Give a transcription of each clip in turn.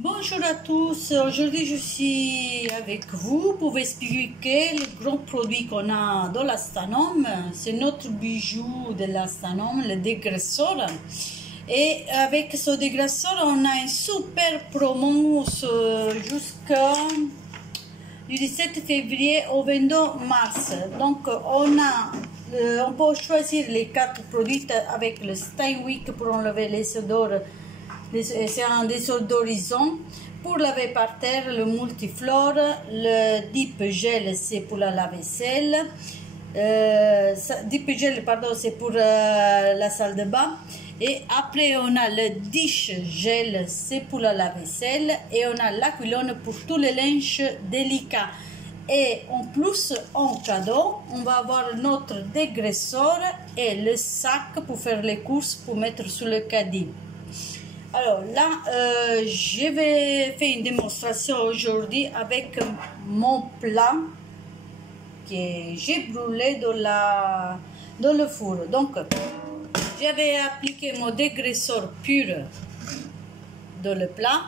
Bonjour à tous, aujourd'hui je suis avec vous pour vous expliquer les grands produits qu'on a dans l'Astanum. C'est notre bijou de l'Astanum, le dégraisseur. Et avec ce dégraisseur, on a une super promo jusqu'au 17 février au 22 mars. Donc on peut choisir les 4 produits avec le Steinwick pour enlever les odeurs. C'est un désodorisant. Pour laver par terre, le multiflore, le Deep Gel, c'est pour la lave-vaisselle. Deep Gel, pardon, c'est pour la salle de bain. Et après, on a le Dish Gel, c'est pour la lave-vaisselle. Et on a l'Aquilone pour tous les linges délicats. Et en plus, en cadeau, on va avoir notre dégraisseur et le sac pour faire les courses, pour mettre sur le caddie. Alors là, je vais faire une démonstration aujourd'hui avec mon plat que j'ai brûlé dans le four. Donc, j'avais appliqué mon dégraisseur pur dans le plat.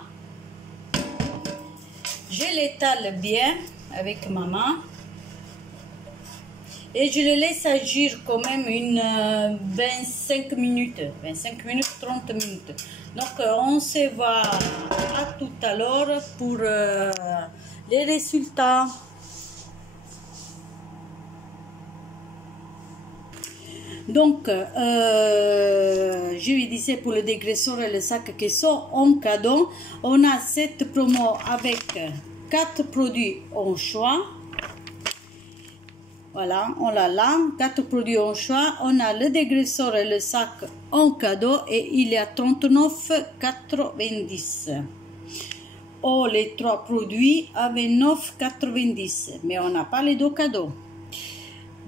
Je l'étale bien avec ma main. Et je le laisse agir quand même une 25 minutes, 30 minutes. Donc on se voit à tout à l'heure pour les résultats. Donc, je lui disais pour le dégraisseur et le sac qui sont en cadeau, on a cette promo avec 4 produits en choix. Voilà, on l'a là, 4 produits en choix. On a le dégraisseur et le sac en cadeau et il est à 39,90. Oh, les 3 produits à 29,90. Mais on n'a pas les 2 cadeaux.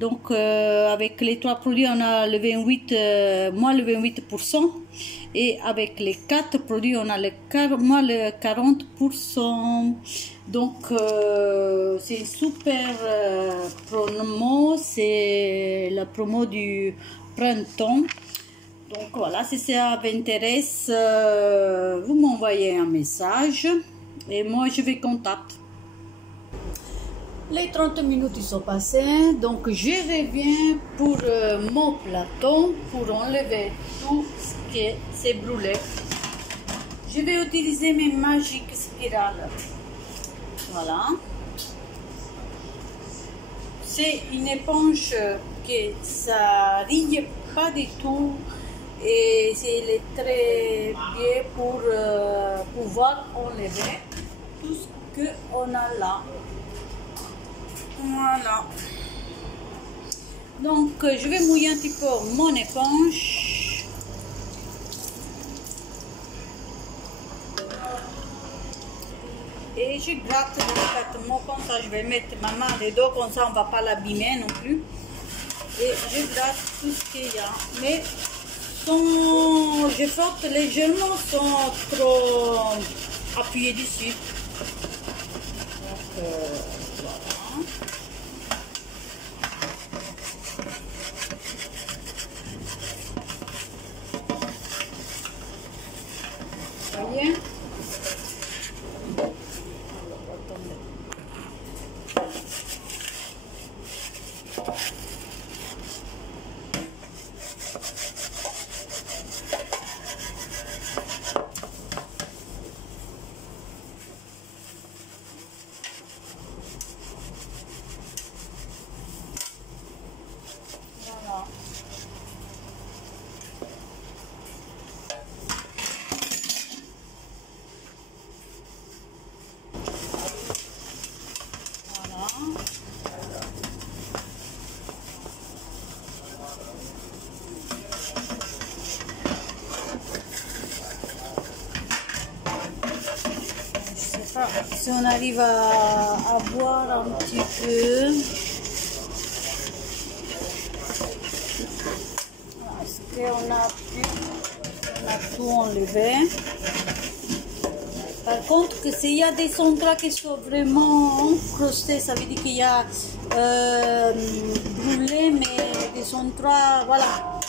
Donc, avec les 3 produits, on a le 28, moins le 28%. Et avec les 4 produits, on a moins le 40%. Donc, c'est une super promo. C'est la promo du printemps. Donc, voilà, si ça vous intéresse, vous m'envoyez un message. Et moi, je vais contacter. Les 30 minutes sont passées, donc je reviens pour mon plateau pour enlever tout ce qui s'est brûlé. Je vais utiliser mes magiques spirales. Voilà. C'est une éponge que ça rille pas du tout et c'est très bien pour pouvoir enlever tout ce qu'on a là. Voilà. Donc, je vais mouiller un petit peu mon éponge. Et je gratte délicatement comme ça. Je vais mettre ma main dedans, comme ça on ne va pas l'abîmer non plus. Et je gratte tout ce qu'il y a. Mais je frotte légèrement sans trop appuyer dessus. Donc, voilà. Voyez? Si on arrive à boire un petit peu, est-ce qu'on a tout enlevé. Par contre, s'il y a des endroits qui sont vraiment encrustés, ça veut dire qu'il y a brûlé, mais des endroits, voilà,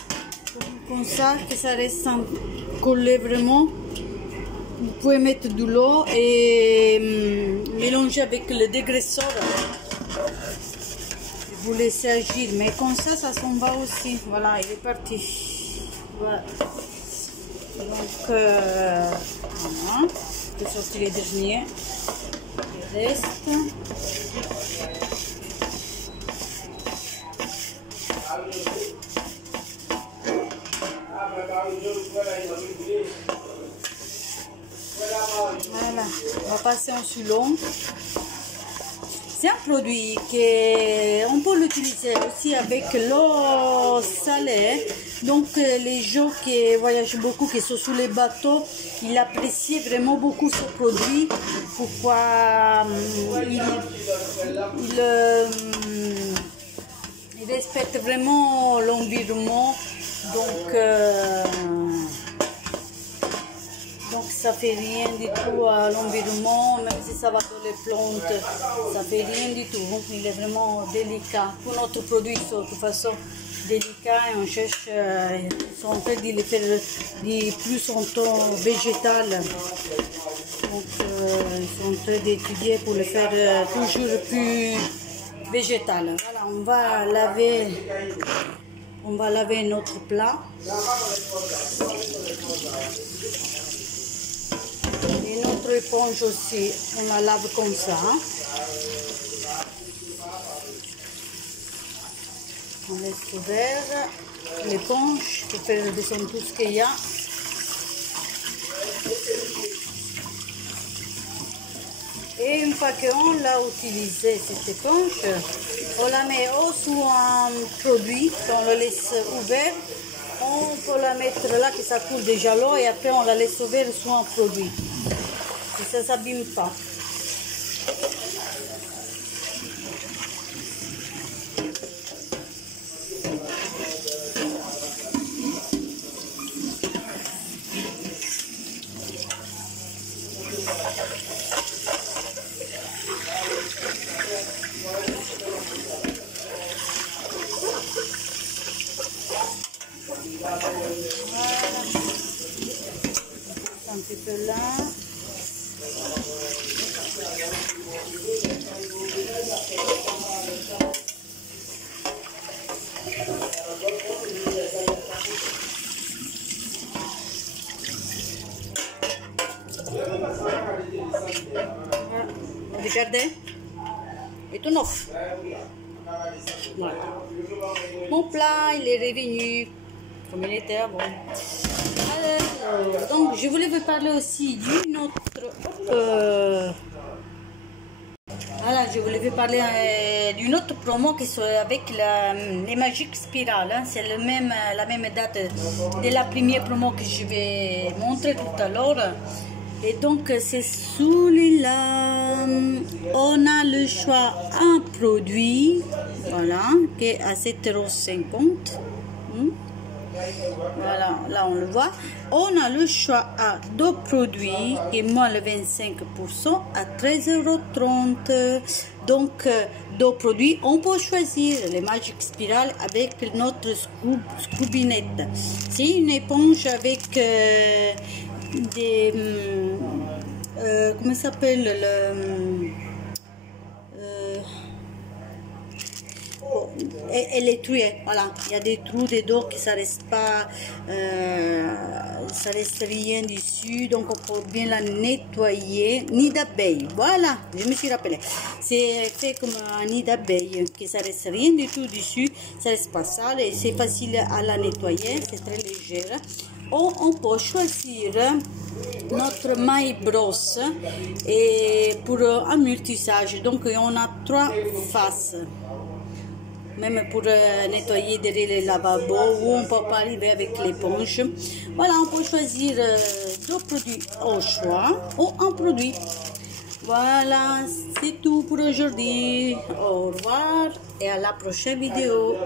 comme ça, que ça reste collé vraiment. vous pouvez mettre de l'eau et mélanger avec le dégraisseur. Vous laissez agir, mais comme ça s'en va aussi. Voilà, il est parti. Voilà. Donc, voilà. Je vais sortir les derniers. Il reste. Voilà, on va passer en suivant. C'est un produit qu'on peut l'utiliser aussi avec l'eau salée. Donc les gens qui voyagent beaucoup, qui sont sur les bateaux, ils apprécient vraiment beaucoup ce produit. Pourquoi ils respectent vraiment l'environnement. Donc ça fait rien du tout à l'environnement, même si ça va dans les plantes, ça fait rien du tout. Donc il est vraiment délicat. Pour notre produit, de toute façon, délicat et on cherche, ils sont en train de les faire plus en ton végétal. Donc ils sont en train d'étudier pour le faire toujours plus végétal. Voilà, on va laver notre plat. Et notre éponge aussi, on la lave comme ça. On laisse ouvert l'éponge pour faire descendre tout ce qu'il y a. Et une fois qu'on l'a utilisé, cette éponge, on la met sous un produit, on la laisse ouvert. On peut la mettre là, que ça coule déjà l'eau, et après on la laisse ouverte sous un produit. Et ça ne s'abîme pas. Un petit peu là. Regardez, et tout neuf. Voilà. Mon plat, il est revenu comme il était avant. Alors, donc je voulais vous parler aussi d'une autre. Voilà, je voulais vous parler d'une autre promo qui est avec les Magiques Spirales. Hein. C'est la même date de la première promo que je vais montrer tout à l'heure. Et donc, c'est celui-là. On a le choix un produit, voilà, qui est à 7,50 €. Voilà, là on le voit. On a le choix à deux produits qui est moins le 25% à 13,30 €. Donc, deux produits, on peut choisir les Magic Spiral avec notre scoubinette. C'est une éponge avec des comment ça s'appelle elle est trouée, voilà, il y a des trous dedans que ça reste pas ça reste rien dessus, donc on peut bien la nettoyer. Nid d'abeille, voilà, je me suis rappelé, c'est fait comme un nid d'abeille, que ça reste rien du tout dessus, ça reste pas sale et c'est facile à la nettoyer, c'est très léger. On peut choisir notre maille brosse et pour un multi-usage, donc on a 3 faces. Même pour nettoyer derrière les lavabos, ou on ne peut pas arriver avec l'éponge. Voilà, on peut choisir 2 produits au choix ou un produit. Voilà, c'est tout pour aujourd'hui. Au revoir et à la prochaine vidéo.